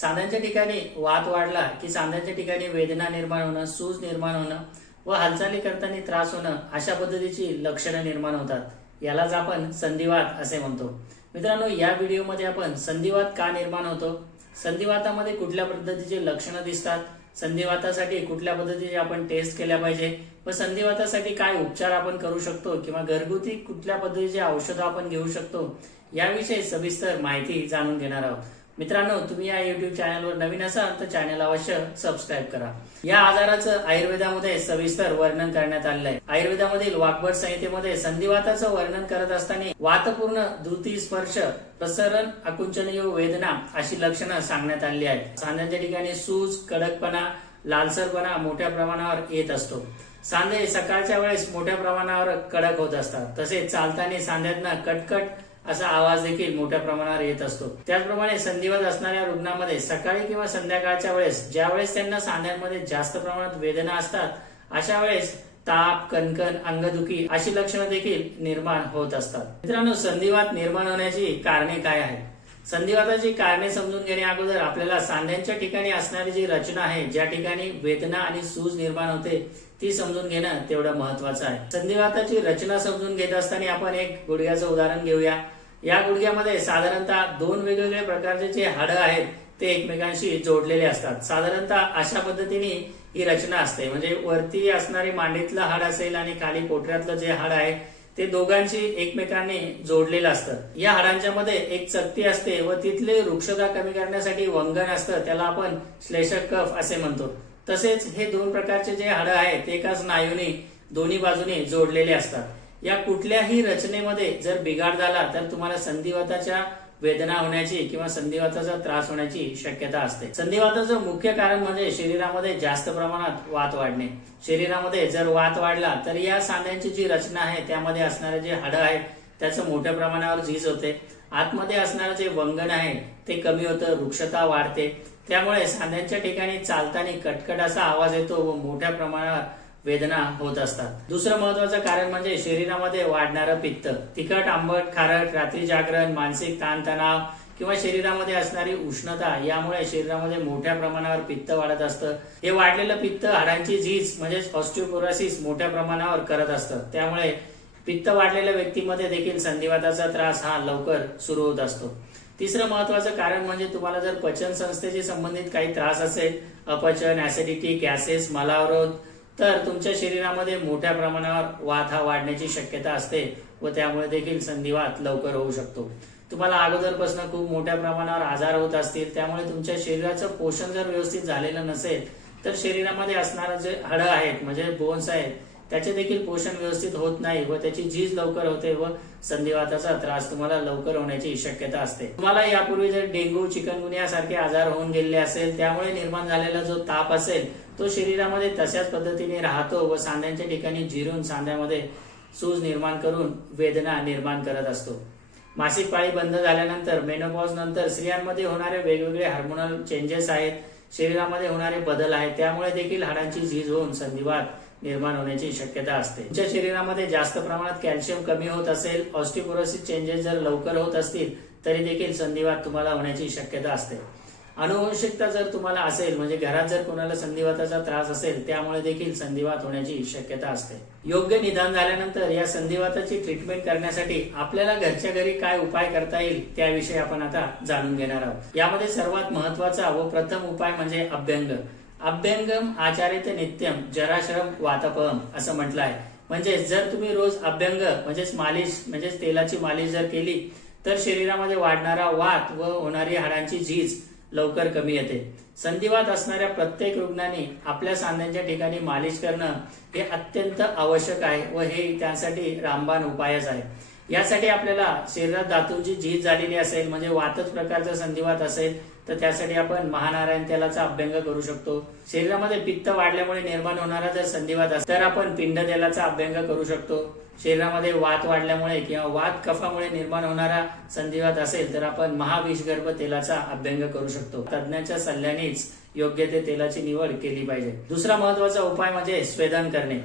सांध्यांच्या ठिकाणी वात वाढला की सांध्यांच्या ठिकाणी वेदना निर्माण होणं सूज निर्माण होणं व हालचाली करताना त्रास होणं अशा पद्धतीची लक्षणं निर्माण होतात. यालाच आपण संधिवात असे म्हणतो. मित्रांनो या व्हिडिओमध्ये आपण संधिवात का निर्माण होतो? संधिवातामध्ये कुठल्या पद्धतीचे लक्षणं दिसतात? संधिवातासाठी कुठल्या पद्धतीचे आपण टेस्ट केल्या पाहिजे? व संधिवातासाठी काय उपचार आपण करू शकतो? किंवा घरगुती कुठल्या पद्धतीचे औषधं आपण घेऊ शकतो? याविषयी सविस्तर माहिती जाणून घेणार आहोत. मित्रांनो तुम्ही या युट्यूब चॅनलवर नवीन असाल तर चॅनल अवश्य सबस्क्राईब करा. या आजाराचं आयुर्वेदामध्ये सविस्तर वर्णन करण्यात आलेलं आहे. आयुर्वेदामधील वाकबट संहितेमध्ये संधिवाताचं वर्णन करत असताना वातपूर्ण द्रुती स्पर्श प्रसरण आकुंचनयो वेदना अशी लक्षणं सांगण्यात आली आहेत. सांध्यांच्या ठिकाणी सूज कडकपणा लालसरपणा मोठ्या प्रमाणावर येत असतो. सांधे सकाळच्या वेळेस मोठ्या प्रमाणावर कडक होत असतात. तसेच चालताना सांध्यांना कटकट असा आवाज देखील मोठ्या प्रमाणावर येत असतो. त्याचप्रमाणे संधिवात असणाऱ्या रुग्णांमध्ये सकाळी किंवा संध्याकाळच्या वेळेस ज्या वेळेस त्यांना सांध्यांमध्ये जास्त प्रमाणात वेदना असतात अशा वेळेस ताप कणकण अंगदुखी अशी लक्षणं देखील निर्माण होत असतात. मित्रांनो संधिवात निर्माण होण्याची कारणे काय आहेत? संधिवाताची कारणे समजून घेणे अगोदर आपल्याला सांध्यांच्या ठिकाणी असणारी जी रचना आहे ज्या ठिकाणी वेदना आणि सूज निर्माण होते ती समजून घेणं तेवढं महत्वाचं आहे. संधिवाताची रचना समजून घेत असताना आपण एक गुडघ्याचं उदाहरण घेऊया. या गुडघ्यामध्ये साधारणतः दोन वेगवेगळ्या प्रकारचे जे हाडं आहेत ते एकमेकांशी जोडलेले असतात. साधारणतः अशा पद्धतीने ही रचना असते. म्हणजे वरती असणारी मांडीतलं हाड असेल आणि खाली पोटऱ्यातलं जे हाड आहे ते दोघांशी एकमेकांनी जोडलेलं असतं. या हाडांच्या मध्ये एक चकती असते व तिथले वृक्षता कमी करण्यासाठी वंगण असतं. त्याला आपण श्लेषक कफ असे म्हणतो. तसेच हे दोन प्रकारचे जे हाडं आहेत ते एका स्नायूने दोन्ही बाजूने जोडलेले असतात. या कुठल्याही रचनेमध्ये जर बिघाड झाला तर तुम्हाला संधिवाताच्या वेदना होण्याची किंवा संधिवाताचा त्रास होण्याची शक्यता असते. संधिवाताचं मुख्य कारण म्हणजे शरीरामध्ये जास्त प्रमाणात वात वाढणे. शरीरामध्ये जर वात वाढला तर या सांध्यांची जी रचना आहे त्यामध्ये असणारे जे हाडं आहेत त्याचं मोठ्या प्रमाणावर झीज होते. आतमध्ये असणारं जे वंगण आहे ते कमी होतं वृक्षता वाढते. त्यामुळे सांध्यांच्या ठिकाणी चालताना कटकट असा आवाज येतो व मोठ्या प्रमाणावर वेदना होत असतात. दुसरं महत्वाचं कारण म्हणजे शरीरामध्ये वाढणारं पित्त. तिखट आंबट खारट रात्री जागरण मानसिक ताणतणाव किंवा शरीरामध्ये असणारी उष्णता यामुळे शरीरामध्ये मोठ्या प्रमाणावर पित्त वाढत असतं. हे वाढलेलं पित्त हाडांची झीज म्हणजेच ऑस्टिओपोरोसिस मोठ्या प्रमाणावर करत असतं. त्यामुळे पित्त वाढलेल्या व्यक्तीमध्ये देखील संधिवाताचा त्रास हा लवकर सुरू होत असतो. तिसरं महत्वाचं कारण म्हणजे तुम्हाला जर पचन संस्थेशी संबंधित काही त्रास असेल अपचन ऍसिडिटी गॅसेस मलावरोध तर तुमच्या शरीरामध्ये मोठ्या प्रमाणावर वात हा वाढण्याची शक्यता असते व त्यामुळे देखील संधिवात लवकर होऊ शकतो. तुम्हाला अगोदरपासून खूप मोठ्या प्रमाणावर आजार होत असतील त्यामुळे तुमच्या शरीराचं पोषण जर व्यवस्थित झालेलं नसेल तर शरीरामध्ये असणारं जे हाडं आहेत म्हणजे बोन्स आहेत त्याचे देखील पोषण व्यवस्थित होत नाही व त्याची झीज लवकर होते व संधिवाताचा त्रास तुम्हाला लवकर होण्याची शक्यता असते. तुम्हाला यापूर्वी जर डेंग्यू चिकनगुनिया सारखे आजार होऊन गेलेले असेल त्यामुळे निर्माण झालेला जो ताप असेल तो शरीरामध्ये तशाच पद्धतीने राहतो व सांध्यांच्या ठिकाणी जिरून सांध्यामध्ये सूज निर्माण करून वेदना निर्माण करत असतो. मासिक पाळी बंद झाल्यानंतर मेनोपॉज नंतर स्त्रियांमध्ये होणारे वेगवेगळे हार्मोनल चेंजेस आहेत. शरीरामध्ये होणारे बदल आहेत त्यामुळे देखील हाडांची झीज होऊन संधिवात निर्माण होण्याची शक्यता असते. तुमच्या शरीरामध्ये जास्त प्रमाणात कॅल्शियम कमी होत असेल ऑस्टिपोरोसिस चेंजेस जर लवकर होत असतील तरी देखील संधिवात तुम्हाला होण्याची शक्यता असते. अनुवंशिकता जर तुम्हाला असेल म्हणजे घरात जर कोणाला संधिवाताचा त्रास असेल त्यामुळे देखील संधिवात होण्याची शक्यता असते. योग्य निदान झाल्यानंतर या संधिवाताची ट्रीटमेंट करण्यासाठी आपल्याला घरच्या घरी काय उपाय करता येईल त्याविषयी आपण आता जाणून घेणार आहोत. यामध्ये सर्वात महत्त्वाचा व प्रथम उपाय म्हणजे अभ्यंग. अभ्यंगम आचारित नित्यम जराश्रम वातपम असं म्हटलं आहे म्हणजे जर तुम्ही रोज अभ्यंग म्हणजेच मालिश म्हणजेच तेलाची मालिश जर केली तर शरीरामध्ये वाढणारा वात व होणारी हाडांची झीज लवकर कमी येते. संधिवात असणाऱ्या प्रत्येक रुग्णाने आपल्या सांध्यांच्या ठिकाणी मालिश करणं हे अत्यंत आवश्यक आहे व हे त्यासाठी रामबाण उपायच आहे. यासाठी आपल्याला शरीरात धातूंची झीज झालेली असेल म्हणजे वातच प्रकारचा संधिवात असेल तर त्यासाठी आपण महानारायण तेलाचा अभ्यंग करू शकतो. शरीरामध्ये पित्त वाढल्यामुळे निर्माण होणारा जर संधिवात असेल तर आपण पिंड तेलाचा अभ्यंग करू शकतो. शरीरामध्ये वात वाढल्यामुळे किंवा वात कफामुळे निर्माण होणारा संधिवात असेल तर आपण महाविषगर्भ तेलाचा अभ्यंग करू शकतो. तज्ज्ञाच्या सल्ल्यानेच योग्य ते तेलाची निवड केली पाहिजे. दुसरा महत्त्वाचा उपाय म्हणजे स्वेदन करणे.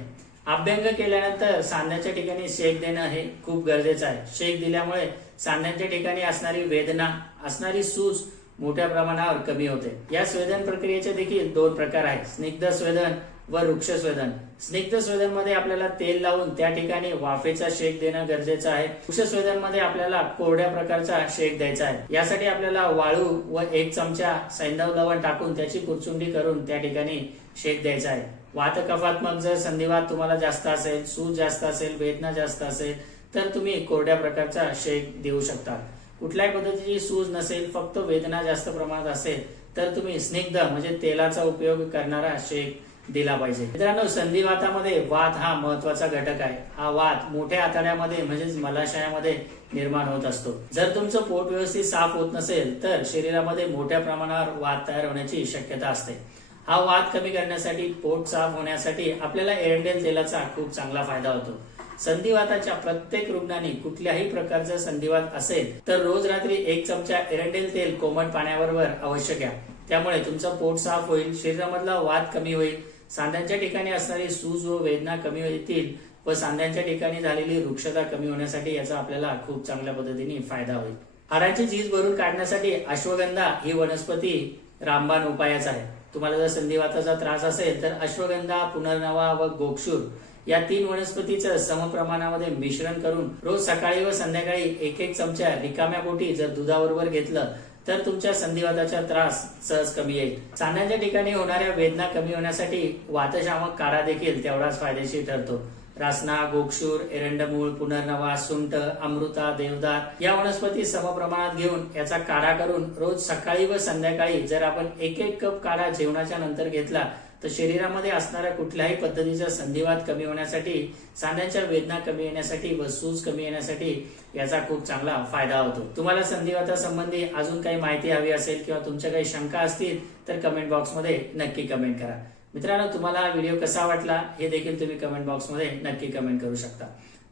अभ्यंग केल्यानंतर सांध्याच्या ठिकाणी शेक देणं हे खूप गरजेचं आहे. शेक दिल्यामुळे सांध्यांच्या ठिकाणी असणारी वेदना असणारी सूज मोठ्या प्रमाणावर कमी होते. या स्वेदन प्रक्रियेचे देखील दोन प्रकार आहेत. स्निग्ध स्वेदन व वृक्ष स्वेदन. स्निग्ध स्वेदनमध्ये आपल्याला तेल लावून त्या ठिकाणी वाफेचा शेक देणं गरजेचं आहे. वृक्ष स्वेदनमध्ये आपल्याला कोरड्या प्रकारचा शेक द्यायचा आहे. यासाठी आपल्याला वाळू व एक चमचा सैंधव लवण टाकून त्याची कुरचुंडी करून त्या ठिकाणी शेक द्यायचा आहे. वात कफात्मक जर संधिवात तुम्हाला जास्त असेल सूज जास्त असेल वेदना जास्त असेल तर तुम्ही कोरड्या प्रकारचा शेक देऊ शकता. कुठल्याही पद्धतीची सूज नसेल फक्त वेदना जास्त प्रमाणात असेल तर तुम्ही स्निग्ध म्हणजे तेलाचा उपयोग करणारा शेक दिला पाहिजे. मित्रांनो संधिवातामध्ये वात हा महत्त्वाचा घटक आहे. हा वात मोठ्या आतड्यामध्ये म्हणजेच मलाशयामध्ये निर्माण होत असतो. जर तुमचं पोट व्यवस्थित साफ होत नसेल तर शरीरामध्ये मोठ्या प्रमाणावर वात तयार होण्याची शक्यता असते. हा वाद कमी करण्यासाठी पोट साफ होण्यासाठी आपल्याला एरंडेल तेलाचा खूप चांगला फायदा होतो. संधिवाताच्या प्रत्येक रुग्णाने कुठल्याही प्रकारचा संधिवात असेल तर रोज रात्री एक चमचा एरंडेल तेल कोमट पाण्याबरोबर अवश्य घ्या. त्यामुळे तुमचं पोट साफ होईल शरीरामधला वाद कमी होईल सांध्यांच्या ठिकाणी असणारी सूज व वेदना कमी होतील व सांध्यांच्या ठिकाणी झालेली वृक्षता कमी होण्यासाठी याचा आपल्याला खूप चांगल्या पद्धतीने फायदा होईल. हाडाची झीज भरून काढण्यासाठी अश्वगंधा ही वनस्पती रामबाण उपायाचा आहे. तुम्हाला जर संधिवाताचा त्रास असेल तर अश्वगंधा पुनर्नवा व गोक्षूर या तीन वनस्पतीचं समप्रमाणामध्ये मिश्रण करून रोज सकाळी व संध्याकाळी एक एक चमचा रिकाम्या पोटी जर दुधाबरोबर घेतलं तर तुमच्या संधिवाताचा त्रास सहज कमी येईल. सांध्याच्या ठिकाणी होणाऱ्या वेदना कमी होण्यासाठी वातशामक काढा देखील तेवढाच फायदेशीर ठरतो. रासना गोक्षूर एरंडमूळ पुनर्नवा सुंट अमृता देवदार या वनस्पती समप्रमाणात घेऊन याचा काढा करून रोज सकाळी व संध्याकाळी जर आपण एक एक कप काढा जेवणाच्या नंतर घेतला तर शरीरामध्ये असणाऱ्या कुठल्याही पद्धतीचा संधिवात कमी होण्यासाठी सांध्यांच्या वेदना कमी येण्यासाठी व सूज कमी येण्यासाठी याचा खूप चांगला फायदा होतो. तुम्हाला संधिवातासंबंधी अजून काही माहिती हवी असेल किंवा तुमच्या काही शंका असतील तर कमेंट बॉक्समध्ये नक्की कमेंट करा. मित्रांनो तुम्हाला हा व्हिडिओ कसा वाटला हे देखील तुम्ही कमेंट बॉक्समध्ये नक्की कमेंट करू शकता.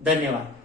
धन्यवाद.